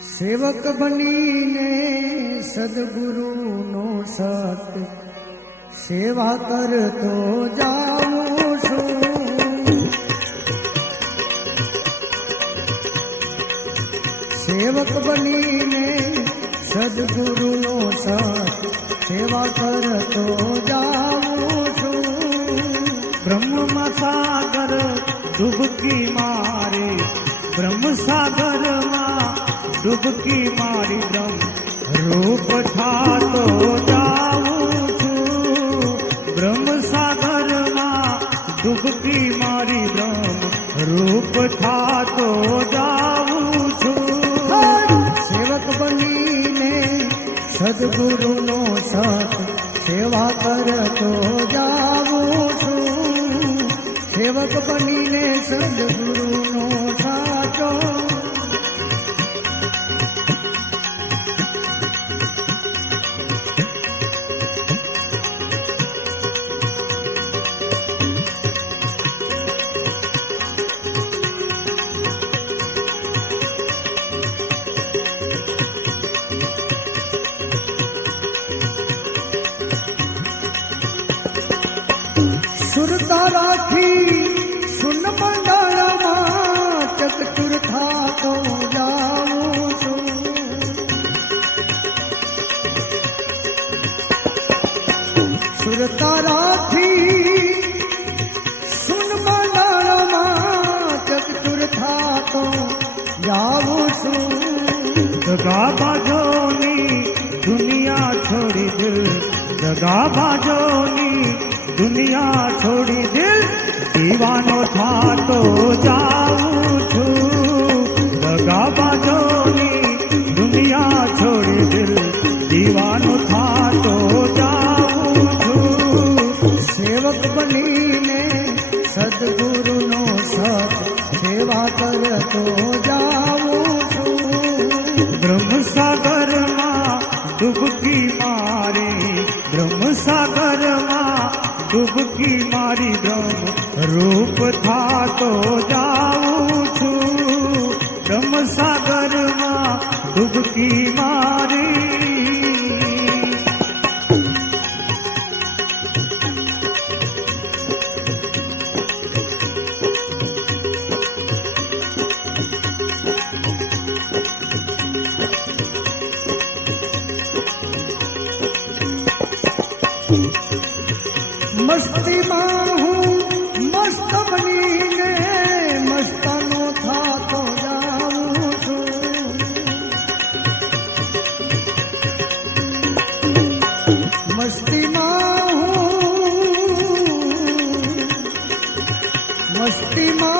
સેવક બનીને સદગુરુનો સત સેવા કરતો જાઉં છું। સેવક બનીને સદગુરુનો સત સેવા કરતો જાઉં છું। બ્રહ્મમાં સાગર ડૂબકી મારે, બ્રહ્મ સાગરમાં ડૂબકી મારી બ્રહ્મ રૂપ થાતો જાઉં છું। બ્રહ્મ સાગરમાં ડૂબકી મારી બ્રહ્મ રૂપ થાતો જાઉં છું। સેવક બનીને સદગુરુનો સત સેવા કરતો જાઉં છું। સેવક બનીને સદગુરુનો સાચો સુરતા રાખી સુન મંડળમાં ચકચુર થાતો જાઉં છું। સુરતા રાખી સુન મંડળમાં ચકચુર થાતો જાઉં છું। દગાબાજોની દુનિયા છોડી દિલ, દગાબાજોની દુનિયા છોડી દિલ દીવાનો થાતો જાઉં છું। દગાબાજોની દુનિયા છોડી દિલ દીવાનો થાતો જાઉં છું। સેવક બનીને સદગુરુનો સત સેવા કરતો જાઉં છું। બ્રહ્મ સાગરમાં ડૂબકી મારી, બ્રહ્મ સાગરમાં ડૂબકી મારી બ્રહ્મ રૂપ થાતો જાઉં છું। બ્રહ્મ સાગરમાં ડૂબકી મારી મસ્તીમાં હું મસ્ત બનીને મસ્તાનો થાતો જાઉં છું। મસ્તીમાં હું મસ્તીમાં